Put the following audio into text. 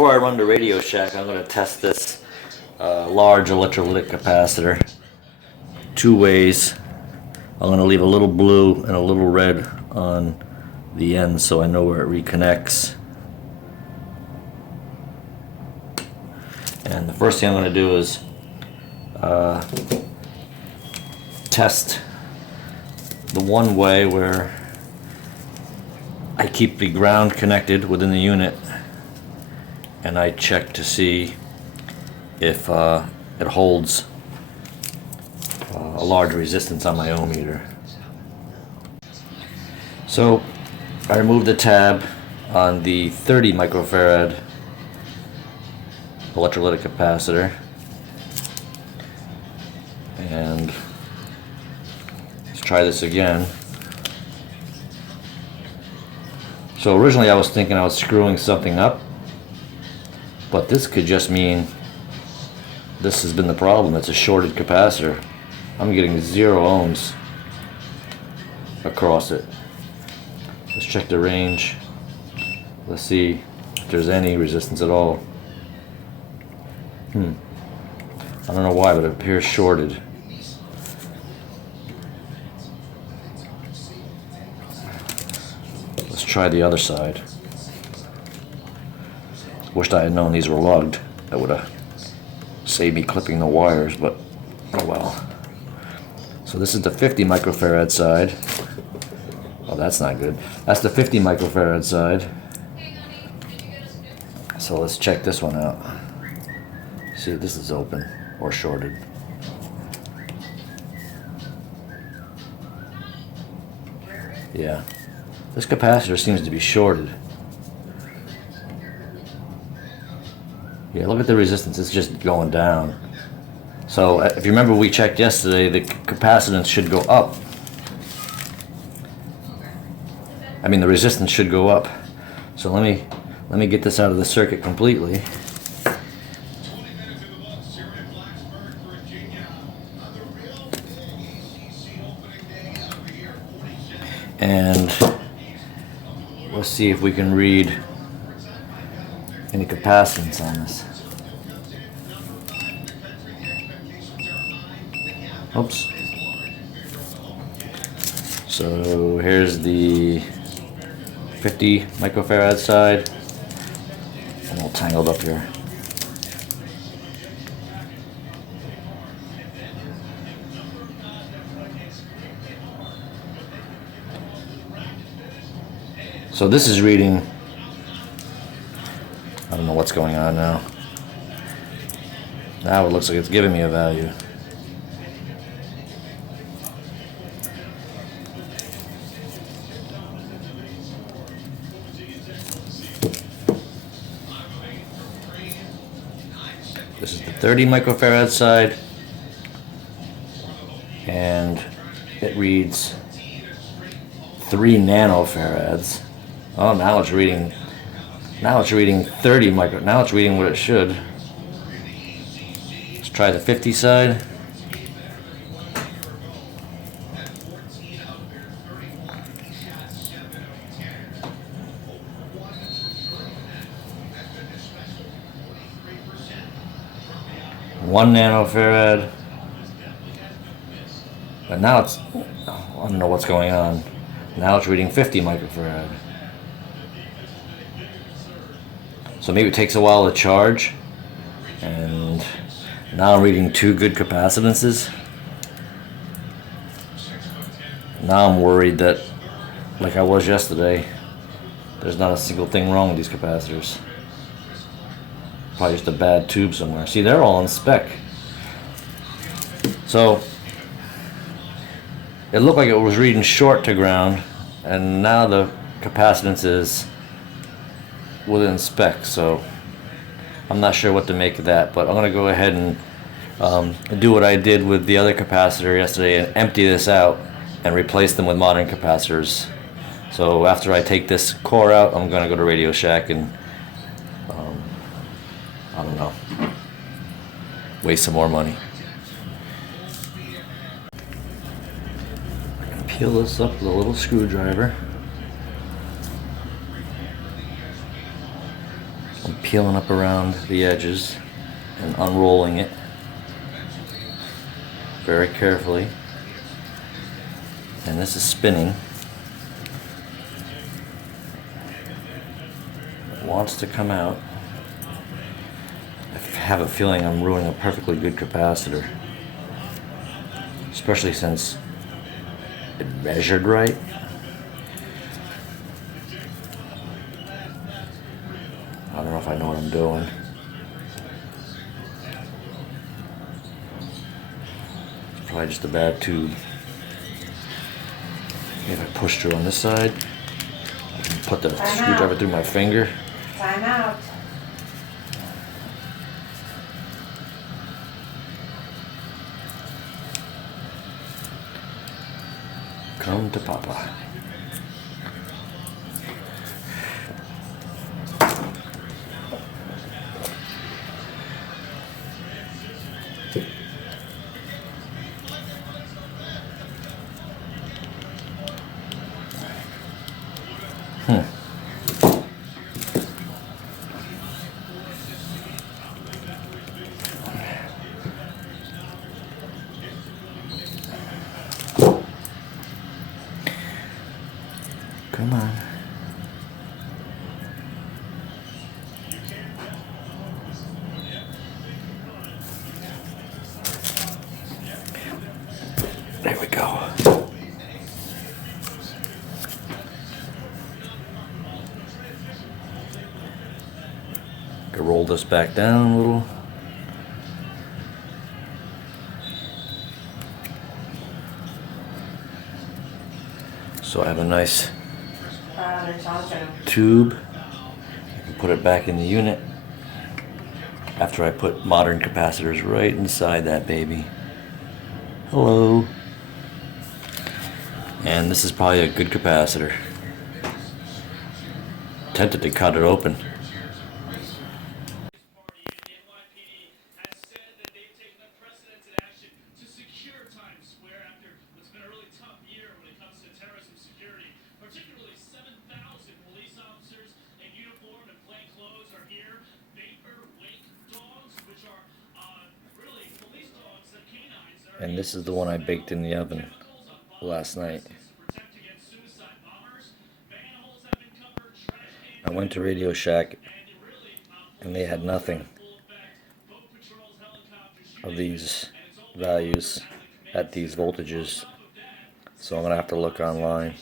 before I run the Radio Shack, I'm going to test this large electrolytic capacitor. Two ways. I'm going to leave a little blue and a little red on the end so I know where it reconnects. And the first thing I'm going to do is test the one way where I keep the ground connected within the unit, and I check to see if it holds a large resistance on my ohm meter. So I remove the tab on the 30 microfarad electrolytic capacitor, and let's try this again. So originally I was thinking I was screwing something up, but this could just mean this has been the problem. It's a shorted capacitor. I'm getting 0 ohms across it. Let's check the range. Let's see if there's any resistance at all. I don't know why, but it appears shorted. Let's try the other side. Wished I had known these were lugged. That would have saved me clipping the wires, but oh well. So this is the 50 microfarad side. Oh, that's not good. That's the 50 microfarad side. So let's check this one out. See if this is open or shorted. Yeah, this capacitor seems to be shorted. Yeah, look at the resistance, it's just going down. So if you remember, we checked yesterday, the capacitance should go up. I mean, the resistance should go up. So let me get this out of the circuit completely. And let's see if we can read any capacitance on this. Oops. So here's the 50 microfarad side. I'm all tangled up here. So this is reading, I don't know what's going on now. Now it looks like it's giving me a value. This is the 30 microfarad side, and it reads 3 nanofarads. Oh, now it's reading 30 micro. Now it's reading what it should. Let's try the 50 side. One nanofarad. But now it's, I don't know what's going on. Now it's reading 50 microfarad. So maybe it takes a while to charge, and now I'm reading 2 good capacitances. Now I'm worried that, like I was yesterday, there's not a single thing wrong with these capacitors. Probably just a bad tube somewhere. See, they're all on spec. So it looked like it was reading short to ground, and now the capacitance is within spec, so I'm not sure what to make of that, but I'm going to go ahead and do what I did with the other capacitor yesterday and empty this out and replace them with modern capacitors. So after I take this core out, I'm going to go to Radio Shack and I don't know, waste some more money. I can peel this up with a little screwdriver. peeling up around the edges and unrolling it very carefully. And this is spinning. It wants to come out. I have a feeling I'm ruining a perfectly good capacitor, especially since it measured right. I don't know if I know what I'm doing. It's probably just a bad tube. Maybe if I push through on this side, I can put the screwdriver through my finger. Time out. Come to Papa. Come on. There we go. Can roll this back down a little. So I have a nice tube. I can put it back in the unit after I put modern capacitors right inside that baby. Hello. And this is probably a good capacitor. Tempted to cut it open. And this is the one I baked in the oven last night. I went to Radio Shack and they had nothing of these values at these voltages, so I'm gonna have to look online.